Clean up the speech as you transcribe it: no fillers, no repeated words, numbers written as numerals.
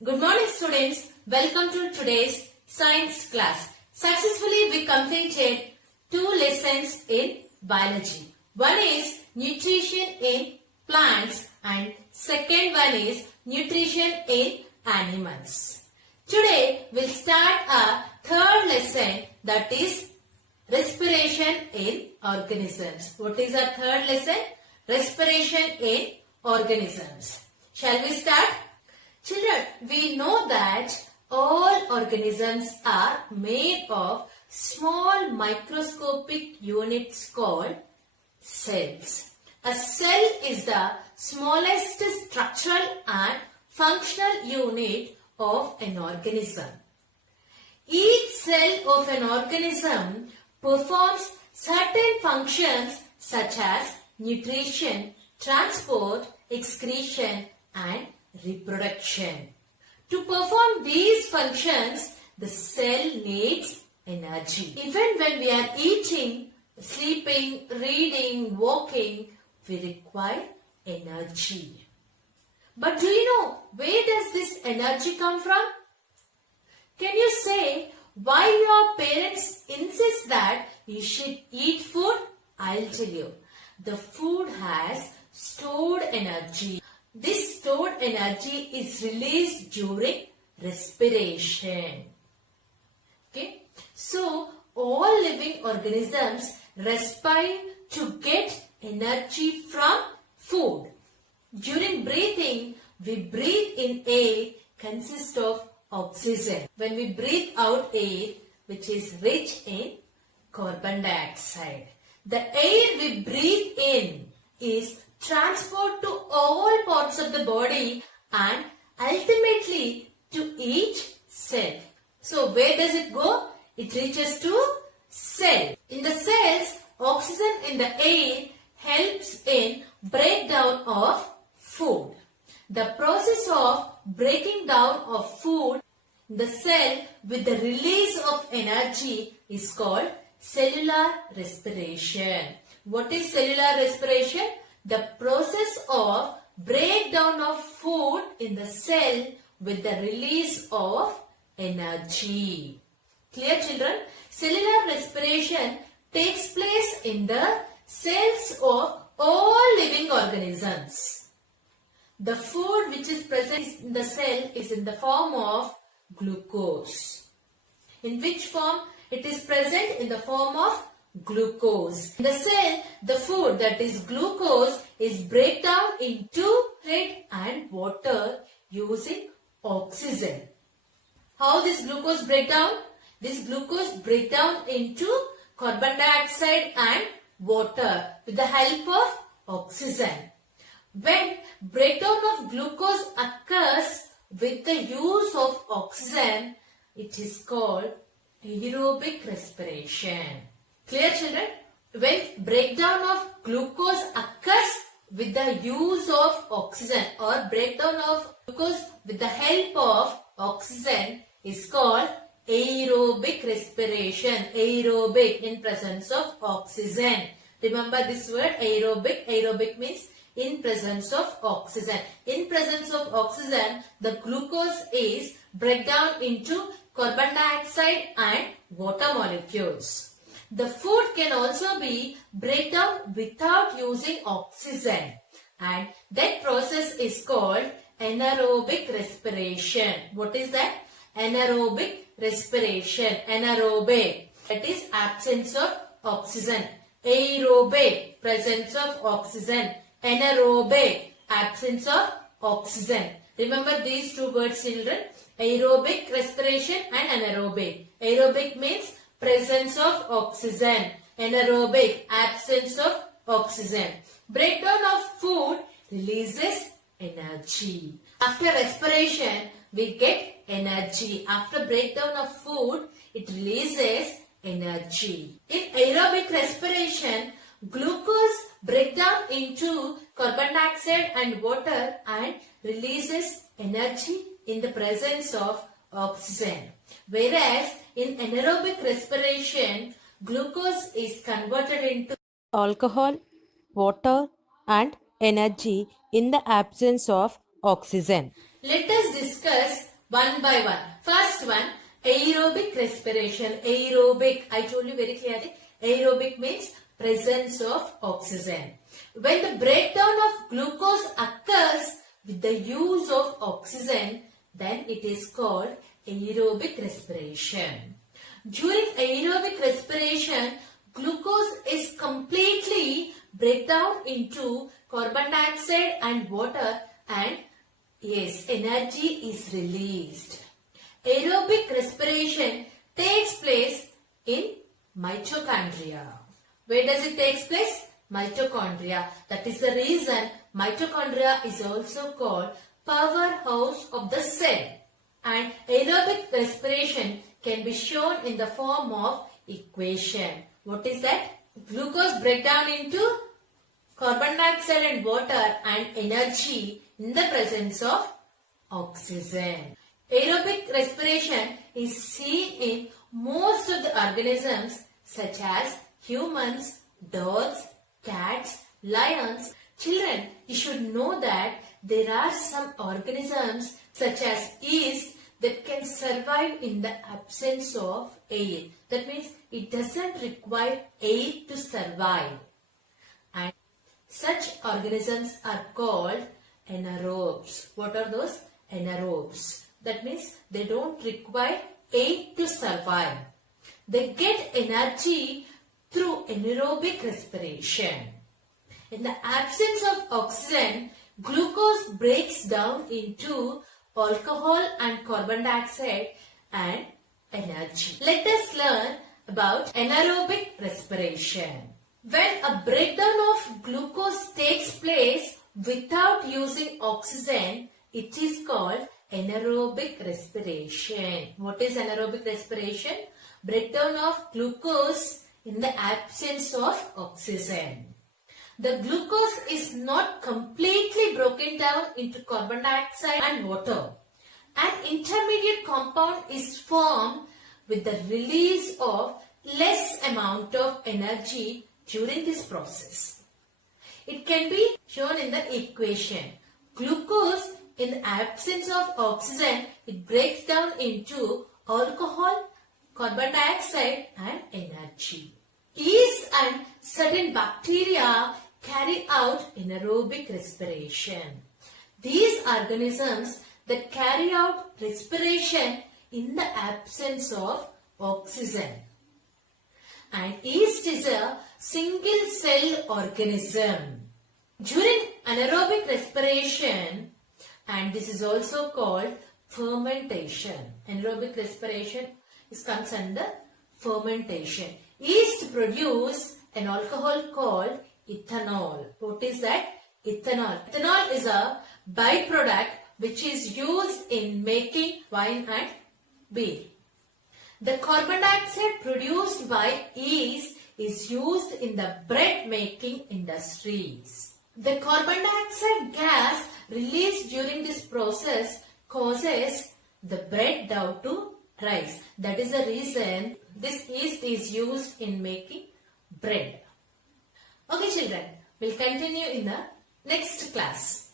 Good morning students, welcome to today's science class. Successfully we completed 2 lessons in biology. One is nutrition in plants and second one is nutrition in animals. Today we'll start our third lesson, that is respiration in organisms. What is our third lesson? Respiration in organisms. Shall we start? Children, we know that all organisms are made of small microscopic units called cells. A cell is the smallest structural and functional unit of an organism. Each cell of an organism performs certain functions such as nutrition, transport, excretion, and reproduction. To perform these functions, the cell needs energy. Even when we are eating, sleeping, reading, walking, we require energy. But do you know where does this energy come from? Can you say why your parents insist that you should eat food? I'll tell you. The food has stored energy. This stored energy is released during respiration. Okay? So, all living organisms respire to get energy from food. During breathing, we breathe in air consists of oxygen. When we breathe out air, which is rich in carbon dioxide. The air we breathe in is transported to all parts of the body and ultimately to each cell. So where does it go? It reaches to cell. In the cells, oxygen in the air helps in breakdown of food. The process of breaking down of food in the cell with the release of energy is called cellular respiration. What is cellular respiration? The process of breakdown of food in the cell with the release of energy. Clear, children? Cellular respiration takes place in the cells of all living organisms. The food which is present in the cell is in the form of glucose. In which form? It is present in the form of glucose. In the cell, the food, that is glucose, is break down into fat and water using oxygen. How this glucose break down? This glucose break down into carbon dioxide and water with the help of oxygen. When breakdown of glucose occurs with the use of oxygen, it is called aerobic respiration. Clear, children? When breakdown of glucose occurs with the use of oxygen or breakdown of glucose with the help of oxygen is called aerobic respiration. Aerobic, in presence of oxygen. Remember this word aerobic. Aerobic means in presence of oxygen. In presence of oxygen, the glucose is break down into carbon dioxide and water molecules. The food can also be break down without using oxygen, and that process is called anaerobic respiration. What is that? Anaerobic respiration. Anaerobic, that is absence of oxygen. Aerobic, presence of oxygen. Anaerobic, absence of oxygen. Remember these two words, children. Aerobic respiration and anaerobic. Aerobic means presence of oxygen. Anaerobic, absence of oxygen. Breakdown of food releases energy. After respiration, we get energy. After breakdown of food, it releases energy. In aerobic respiration, glucose break down into carbon dioxide and water and releases energy in the presence of oxygen. Whereas in anaerobic respiration, glucose is converted into alcohol, water and energy in the absence of oxygen. Let us discuss one by one. First one, aerobic respiration. Aerobic, I told you very clearly, aerobic means presence of oxygen. When the breakdown of glucose occurs with the use of oxygen, then it is called aerobic respiration. During aerobic respiration, glucose is completely break down into carbon dioxide and water, and yes, energy is released. Aerobic respiration takes place in mitochondria. Where does it take place? Mitochondria. That is the reason mitochondria is also called powerhouse of the cell. And aerobic respiration can be shown in the form of equation. What is that? Glucose breakdown into carbon dioxide and water and energy in the presence of oxygen. Aerobic respiration is seen in most of the organisms such as humans, dogs, cats, lions. Children, you should know that there are some organisms such as yeast that can survive in the absence of air. That means it doesn't require air to survive. And such organisms are called anaerobes. What are those? Anaerobes. That means they don't require air to survive. They get energy through anaerobic respiration. In the absence of oxygen, glucose breaks down into alcohol and carbon dioxide and energy. Let us learn about anaerobic respiration. When a breakdown of glucose takes place without using oxygen, it is called anaerobic respiration. What is anaerobic respiration? Breakdown of glucose in the absence of oxygen. The glucose is not completely broken down into carbon dioxide and water. An intermediate compound is formed with the release of less amount of energy during this process. It can be shown in the equation. Glucose, in the absence of oxygen, it breaks down into alcohol, carbon dioxide and energy. Yeast and certain bacteria carry out anaerobic respiration. These organisms that carry out respiration in the absence of oxygen. And yeast is a single cell organism. During anaerobic respiration, and this is also called fermentation. Anaerobic respiration comes under fermentation. Yeast produce an alcohol called ethanol. What is that? Ethanol. Ethanol is a byproduct which is used in making wine and beer. The carbon dioxide produced by yeast is used in the bread making industries. The carbon dioxide gas released during this process causes the bread dough to rise. That is the reason this yeast is used in making bread. Okay children, we'll continue in the next class.